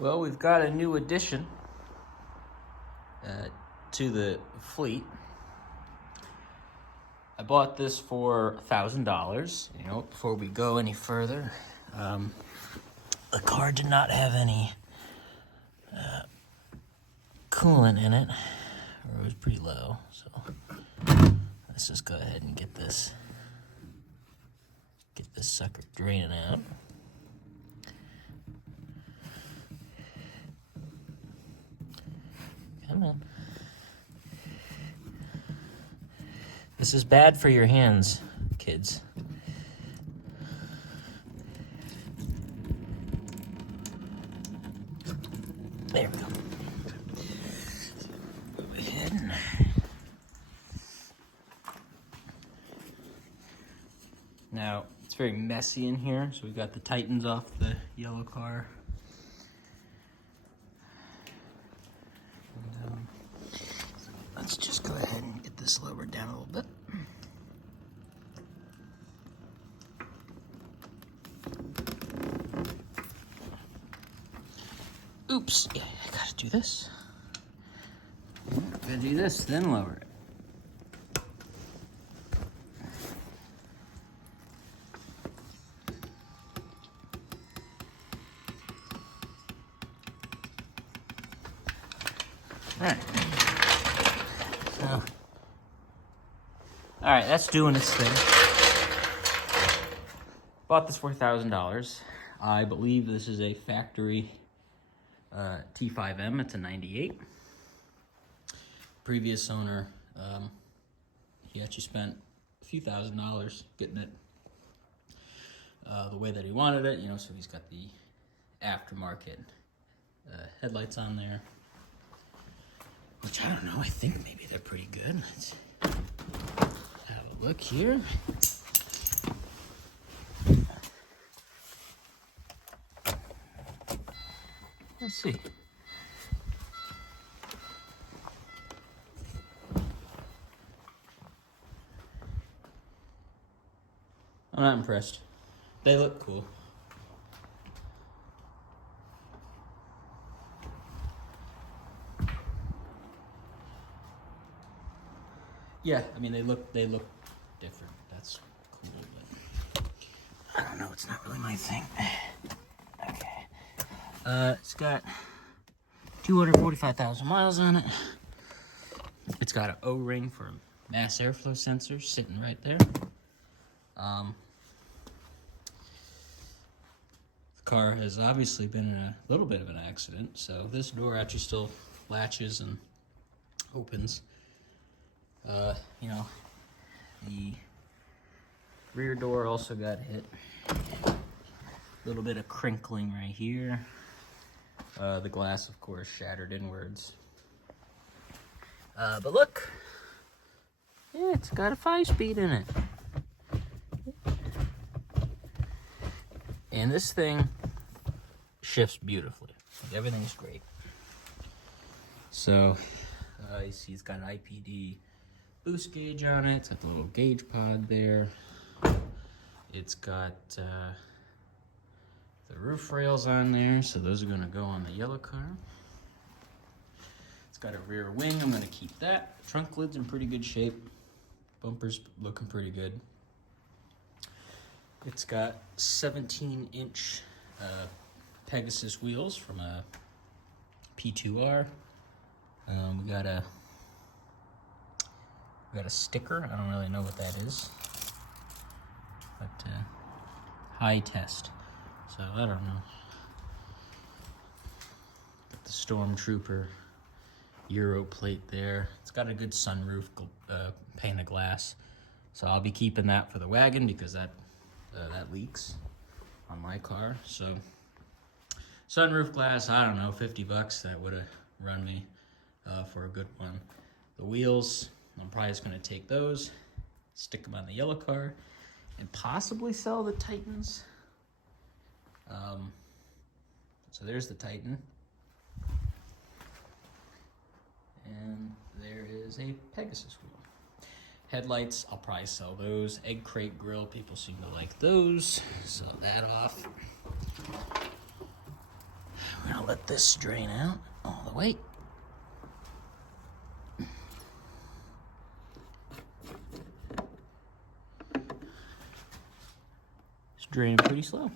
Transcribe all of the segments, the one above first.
Well, we've got a new addition to the fleet. I bought this for $1,000. You know, before we go any further, the car did not have any coolant in it, or it was pretty low. So let's just go ahead and get this sucker draining out. Come on. This is bad for your hands, kids. There we go. Go ahead and now it's very messy in here, so we got the Titans off the yellow car. Let's just go ahead and get this lowered down a little bit. Oops, yeah, I gotta do this. Gotta do this, then lower it. All right, that's doing its thing. Bought this for $1,000. I believe this is a factory T5M. It's a 98. Previous owner, he actually spent a few $1,000s getting it the way that he wanted it. You know, so he's got the aftermarket headlights on there, which I don't know. I think maybe they're pretty good. Let's have a look here. Let's see. I'm not impressed. They look cool. Yeah, I mean they look different. That's cool, but I don't know. It's not really my thing. Okay. It's got 245,000 miles on it. It's got an O-ring for mass airflow sensor sitting right there. The car has obviously been in a little bit of an accident, so this door actually still latches and opens. You know, the rear door also got hit. A little bit of crinkling right here. The glass, of course, shattered inwards. But look, yeah, it's got a 5-speed in it. And this thing shifts beautifully. Everything's great. So, you see it's got an IPD boost gauge on it. It's got the little gauge pod there. It's got the roof rails on there, so those are going to go on the yellow car. It's got a rear wing. I'm going to keep that. Trunk lid's in pretty good shape. Bumper's looking pretty good. It's got 17-inch Pegasus wheels from a P2R. We got a sticker. I don't really know what that is, but high test. So I don't know. Got the Stormtrooper Euro plate there. It's got a good sunroof pane of glass, so I'll be keeping that for the wagon because that leaks on my car. So sunroof glass, I don't know, $50. That would have run me for a good one. The wheels, I'm probably just going to take those, stick them on the yellow car, and possibly sell the Titans. So there's the Titan. And there is a Pegasus wheel. Headlights, I'll probably sell those. Egg crate grill, people seem to like those. Sell that off. We're gonna let this drain out all the way. It's draining pretty slow.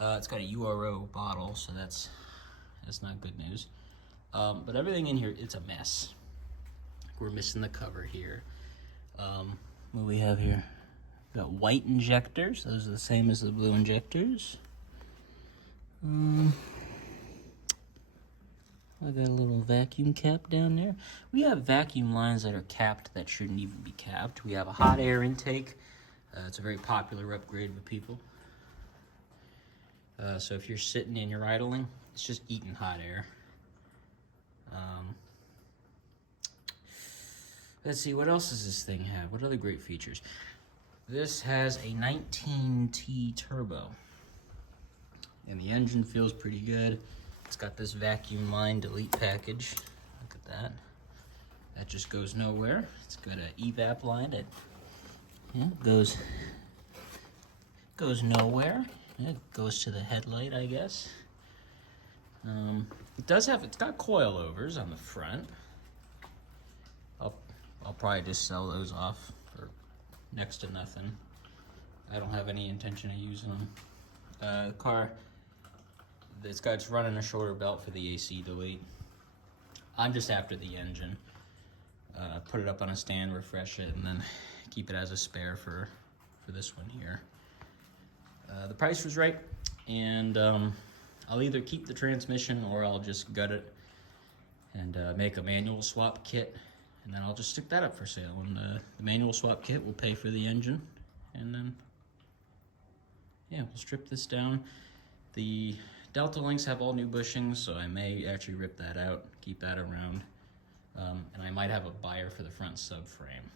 It's got a URO bottle, so that's not good news. But everything in here, it's a mess. We're missing the cover here. What do we have here? We got white injectors. Those are the same as the blue injectors. I got a little vacuum cap down there. We have vacuum lines that are capped that shouldn't even be capped. We have a hot air intake. It's a very popular upgrade with people. So if you're sitting and you're idling, it's just eating hot air. Let's see, what else does this thing have? What other great features? This has a 19T turbo. And the engine feels pretty good. It's got this vacuum line delete package. Look at that. That just goes nowhere. It's got an evap line that goes nowhere. It goes to the headlight, I guess. It's got coilovers on the front. I'll probably just sell those off for next to nothing. I don't have any intention of using them. The car, it's running a shorter belt for the AC delete. I'm just after the engine. Put it up on a stand, refresh it, and then keep it as a spare for this one here. The price was right, and I'll either keep the transmission or I'll just gut it and make a manual swap kit, and then I'll just stick that up for sale. And the manual swap kit will pay for the engine, and then we'll strip this down. The Delta links have all new bushings, so I may actually rip that out, keep that around, and I might have a buyer for the front subframe.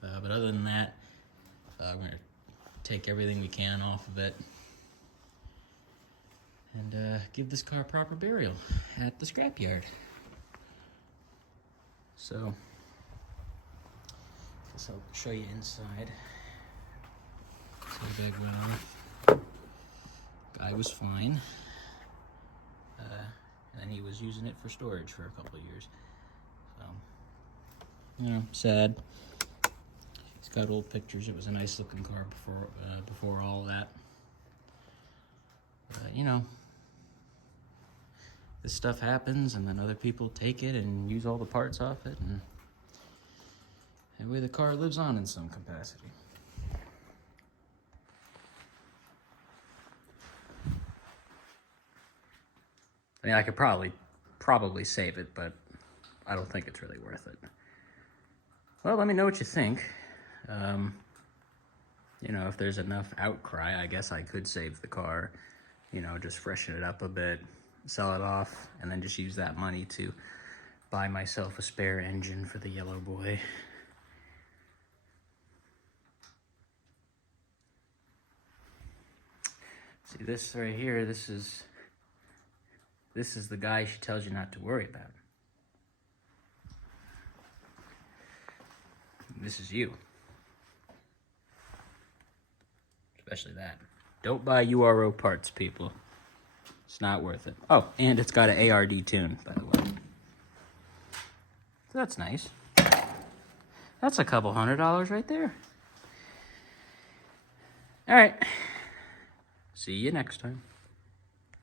But other than that, we're gonna take everything we can off of it and give this car proper burial at the scrapyard. So, guess I'll show you inside. So the bag went off. Guy was fine. And he was using it for storage for a couple of years. So, sad. He's got old pictures. It was a nice looking car before all that. This stuff happens, and then other people take it and use all the parts off it, and that way the car lives on in some capacity. I mean, I could probably save it, but I don't think it's really worth it. Well, let me know what you think. If there's enough outcry, I guess I could save the car, just freshen it up a bit, sell it off, and then just use that money to buy myself a spare engine for the yellow boy. See this right here, this is the guy she tells you not to worry about. This is you. Especially that. Don't buy URO parts, people. It's not worth it. Oh, and it's got an ARD tune, by the way. So that's nice. That's a couple $100 right there. All right. See you next time.